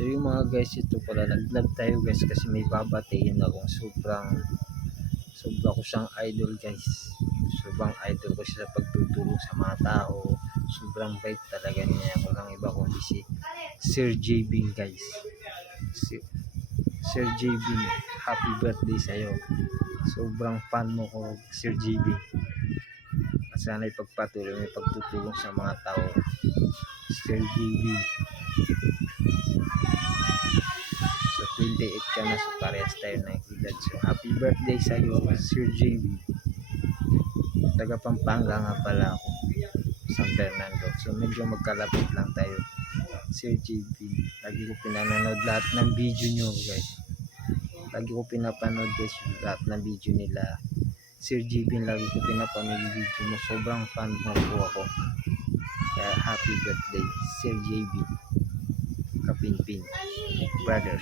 So yung mga guys, ito pala nag-vlog tayo guys kasi may babatiin akong sobra ko siyang idol guys. Sobrang idol ko siya sa pagtutulong sa mga tao. Sobrang bait talaga niya. Walang iba kundi si Sir JB guys. Sir JB, happy birthday sa'yo. Sobrang fan mo ko, Sir JB. Sana ipagpatuloy mo yung pagtutulong sa mga tao, Sir JB. So 28 ka na, so parehas tayo ng edad. So happy birthday sa'yo, Sir JB. Taga Pampanga nga pala ako, San Fernando. So medyo magkalapit lang tayo, Sir JB. Lagi ko pinanonood lahat ng video nyo guys. Lagi ko pinapanood guys lahat ng video nila Sir JB. Lagi ko pinapanood yung video mo. Sobrang fan mo po ako. Kaya happy birthday Sir JB Kapinpin brother.